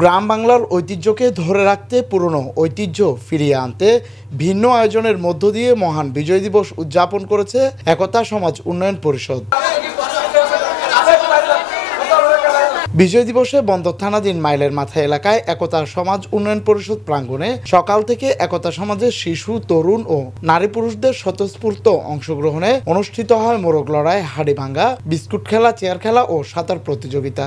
গ্রাম বাংলার ঐতিহ্যকে ধরে রাখতে পুরনো ঐতিহ্য ফিরিয়ে আনতে ভিন্ন আয়োজনের মধ্য দিয়ে মহান বিজয় দিবস উদযাপন করেছে একতা সমাজ উন্নয়ন পরিষদ। বিজয় দিবসে বন্দর থানাধীন মাইলের মাথা এলাকায় একতা সমাজ উন্নয়ন পরিষদ প্রাঙ্গণে সকাল থেকে একতা সমাজের শিশু, তরুণ ও নারী পুরুষদের স্বতঃস্ফূর্ত অংশগ্রহণে অনুষ্ঠিত হয় মোরগ লড়াই, হাড়ি ভাঙ্গা, বিস্কুট খেলা, চেয়ার খেলা ও সাঁতার প্রতিযোগিতা।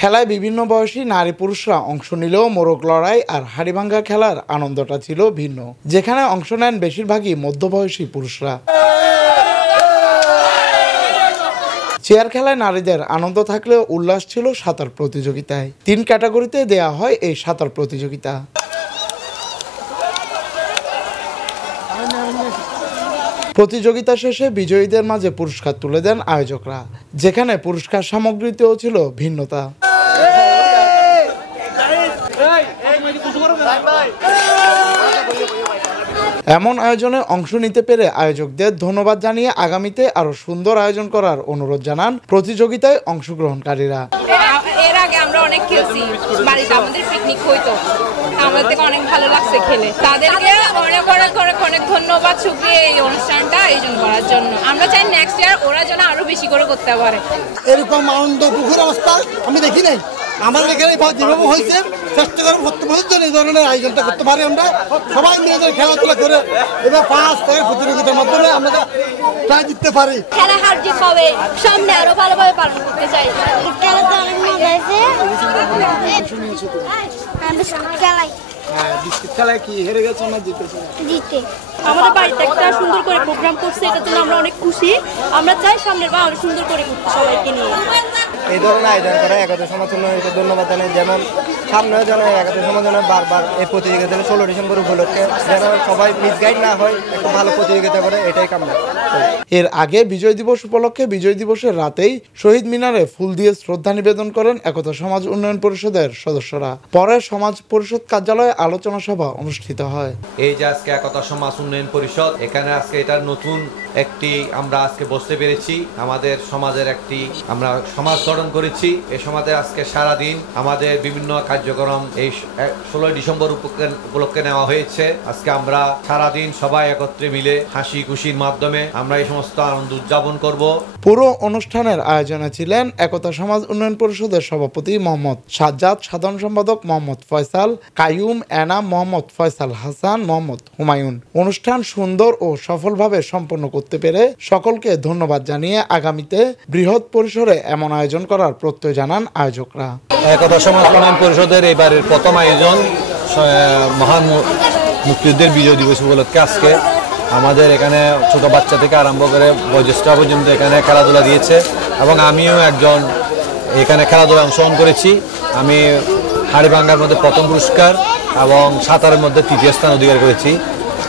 খেলায় বিভিন্ন বয়সী নারী পুরুষরা অংশ নিলেও মোরগ লড়াই আর হাড়িভাঙ্গা খেলার আনন্দটা ছিল ভিন্ন, যেখানে অংশ নেন বেশিরভাগই মধ্যবয়সী পুরুষরা। চেয়ার খেলায় নারীদের আনন্দ থাকলেও উল্লাস ছিল সাঁতার প্রতিযোগিতায়। 3 ক্যাটাগরিতে দেয়া হয় এই সাঁতার প্রতিযোগিতা। প্রতিযোগিতা শেষে বিজয়ীদের মাঝে পুরস্কার তুলে দেন আয়োজকরা, যেখানে পুরস্কার সামগ্রীতেও ছিল ভিন্নতা। এমন আয়োজনে অংশ নিতে পেরে আয়োজকদের ধন্যবাদ জানিয়ে আগামীতে আরো সুন্দর আয়োজন করার অনুরোধ জানান প্রতিযোগিতায় অংশগ্রহণকারীরা। এর আগে আমরা অনেক খেলছি, বাড়িতে আমাদের পিকনিক হইতো, আমাদের থেকে অনেক ভালো লাগছে খেলে। তাদেরকে অনেক ধন্যবাদ, শুকরিয়া এই অনুষ্ঠানটা আয়োজন করার জন্য। আমরা চাই নেক্সট ইয়ার ওরা যেন আরো বেশি করে করতে পারে। এরকম আনন্দ পুকুর অবস্থা আমি দেখি নাই। আমাদের এখানে যেভাবে হয়েছে চেষ্টা করবো প্রত্যেক এই ধরনের আয়োজনটা করতে পারি। আমরা সবাই মিলে খেলাধুলা করে এবার 5 থেকে প্রতিযোগিতার মাধ্যমে আমরা প্রায় জিততে পারি। খেলা হার জিত হবে, সামনে আরো ভালোভাবে পালন করতে চাই। খেলাতে অনেক মজা হয়েছে। বিস্কুট খেলায় কি হেরে গেছে না জিতেছে? জিতে। আমাদের বাড়িতে একটা সুন্দর করে প্রোগ্রাম করছে, এটার জন্য আমরা অনেক খুশি। আমরা চাই সামনের বার আরো সুন্দর করে করতে সবাইকে নিয়ে। এই ধরনের আয়োজন করে একতা সমাজ উন্নয়নকে ধন্যবাদ জানাই। যেমন সামনের জন্য একতা সমাজ বারবার এই প্রতিযোগিতা 16 ডিসেম্বর উপলক্ষে যেন সবাই মিসগাইড না হয়, একটু ভালো প্রতিযোগিতা করে, এটাই কামনা। এর আগে বিজয় দিবস উপলক্ষে বিজয় দিবসের রাতেই শহীদ মিনারে ফুল দিয়ে শ্রদ্ধা নিবেদন করেন একতা সমাজ উন্নয়ন পরিষদের সদস্যরা। পরে সমাজ পরিষদ কার্যালয়ে আলোচনা সভা অনুষ্ঠিত হয়। এই যে আজকে একতা সমাজ উন্নয়ন পরিষদ, এখানে আজকে এটার নতুন একটি আমরা আজকে বসতে পেরেছি। আমাদের সমাজের একটি আমরা সমাজ গঠন করেছি। এই সমাজে আজকে সারাদিন আমাদের বিভিন্ন কার্যক্রম এই 16 ডিসেম্বর উপলক্ষে নেওয়া হয়েছে। আজকে আমরা সারাদিন সবাই একত্রে মিলে হাসি খুশির মাধ্যমে আমরা এই সমস্ত আনন্দ উদযাপন করব। পুরো অনুষ্ঠানের আয়োজনে ছিলেন একতা সমাজ উন্নয়ন পরিষদের সভাপতি মোহাম্মদ সাজ্জাদ, সাধারণ সম্পাদক মোহাম্মদ ফয়সাল, কাইয়ুম, এনাম, মোহাম্মদ ফয়সাল হাসান, মোহাম্মদ হুমায়ুন। অনুষ্ঠান সুন্দর ও সফলভাবে সম্পন্ন করতে পেরে সকলকে ধন্যবাদ জানিয়ে আগামীতে বৃহৎ পরিসরে এমন আয়োজন করার প্রত্যয় জানান আয়োজকরা। একতা সমাজ উন্নয়ন পরিষদের এবারের প্রথম আয়োজন মহান মুক্তিযুদ্ধের বিজয় দিবস উপলক্ষে আজকে আমাদের এখানে ছোট বাচ্চা থেকে আরম্ভ করে বয়োজ্যেষ্ঠ পর্যন্ত এখানে খেলাধুলা দিয়েছে এবং আমিও একজন এখানে খেলাধুলা অংশগ্রহণ করেছি। আমি হাড়িভাঙ্গার মধ্যে প্রথম পুরস্কার এবং সাঁতারের মধ্যে 3য় স্থান অধিকার করেছি।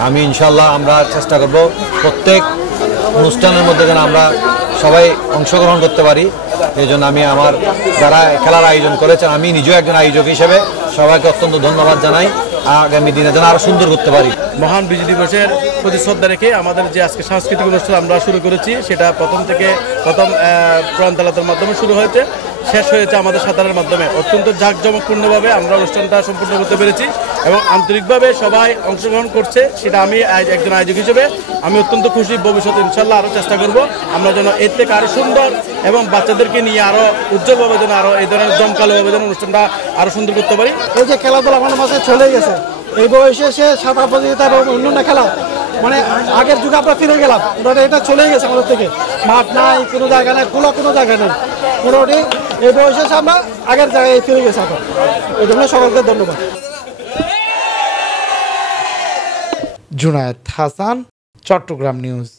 আমি ইনশাল্লাহ আমরা চেষ্টা করব প্রত্যেক অনুষ্ঠানের মধ্যে যেন আমরা সবাই অংশগ্রহণ করতে পারি। এই জন্য আমি আমার যারা খেলার আয়োজন করেছেন, আমি নিজেও একজন আয়োজক হিসেবে সবাইকে অত্যন্ত ধন্যবাদ জানাই। আগামী দিনে যেন আরো সুন্দর করতে পারি। মহান বিজয় দিবসের প্রতি শ্রদ্ধা রেখে আমাদের যে আজকে সাংস্কৃতিক অনুষ্ঠান আমরা শুরু করেছি, সেটা প্রথম কোরআন তেলাওয়াতের মাধ্যমে শুরু হয়েছে, শেষ হয়েছে আমাদের সাঁতারের মাধ্যমে। অত্যন্ত জাঁকজমকপূর্ণভাবে আমরা অনুষ্ঠানটা সম্পূর্ণ করতে পেরেছি এবং আন্তরিকভাবে সবাই অংশগ্রহণ করছে, সেটা আমি একজন আয়োজক হিসেবে আমি অত্যন্ত খুশি। ভবিষ্যতে ইনশাল্লাহ আরও চেষ্টা করব আমরা যেন এর থেকে আরও সুন্দর এবং বাচ্চাদেরকে নিয়ে আরও উজ্জ্বলভাবে যেন আরও এই ধরনের জমকালোভাবে যেন অনুষ্ঠানটা আরও সুন্দর করতে পারি। এই যে খেলাধুলা আমাদের মাঝে চলে গেছে, এই বয়সে এসে সাঁতার প্রতিযোগিতা এবং অন্যান্য খেলা, মানে আগের যুগে আমরা ফিরে গেলাম। এটা চলেই গেছে আমাদের থেকে। মাঠ নাই, কোনো জায়গা নাই, খোলা কোনো জায়গা নেই, মোটামুটি এই বয়সে এসে আমরা আগের জায়গায় ফিরে গেছি। এখন এই জন্য সকলকে ধন্যবাদ। জুনায়েদ হাসান, চট্টগ্রাম নিউজ।